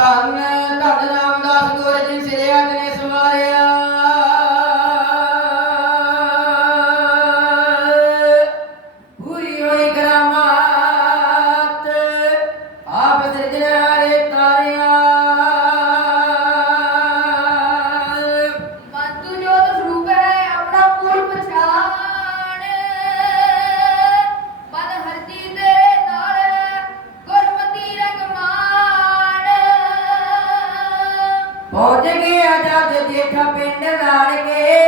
ਧੰਨ ਧੰਨ ਰਾਮਦਾਸ ਗੋਰਜਨ ਸਿਰਿਆ ਕਨੇ ਸਵਾਰਿਆ। ਹੋਈ ਹੋਈ ਕਰਾਮਾਤ ਆਪ ਸਿਰਜਣ എൻ്റെ കാണിക്കേ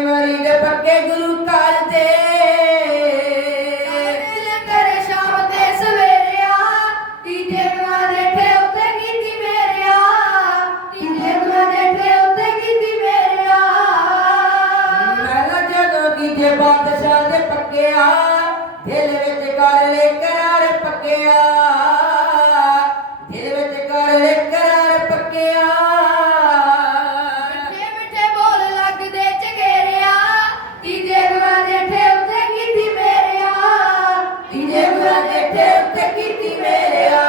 ਮਰੀ ਦੇ ਪੱਕੇ ਗੁਰੂ ਕਾਲ ਤੇ। ਕਰੇ ਸ਼ਾਮ ਤੇ ਸਵੇਰਿਆ ਤੀਜੇ ਮਾ ਦੇਖੇ ਉੱਤੇ ਕੀਤੀ ਮੇਰਿਆ। ਤੀਜੇ ਮਾ ਦੇਖੇ ਉੱਤੇ ਕੀਤੀ ਮੇਰਿਆ। ਮੈਂ ਜਦੋਂ ਕੀਤੇ ਬਾਦਸ਼ਾਹ ਦੇ ਪੱਕਿਆ ਦਿਲ ਵਿੱਚ ਕਰ ਲੈ ਦੇਵ ਨਾ ਦੇਖੇ ਉੱਤੇ ਕੀਤੀ ਮੇਰੇ ਆ